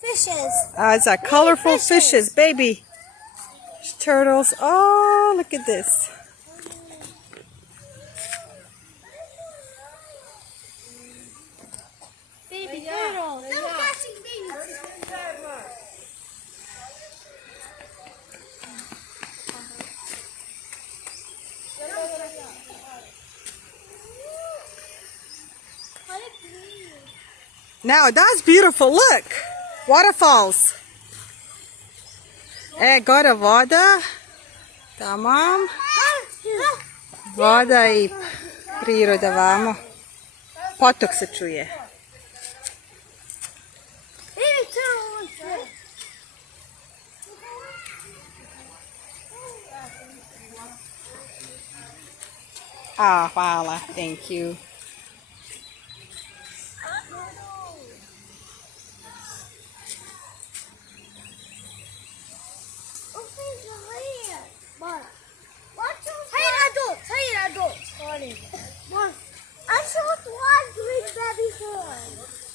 Fishes. It's a colorful fishes, baby. Turtles. Oh, look at this. Baby turtles. No, catching babies. Now that's beautiful. Look, waterfalls. Gore voda. Tamam. Voda I priroda vamo. Potok se čuje. Baby turtles. Hvala. Thank you. Hey, adults. Sorry.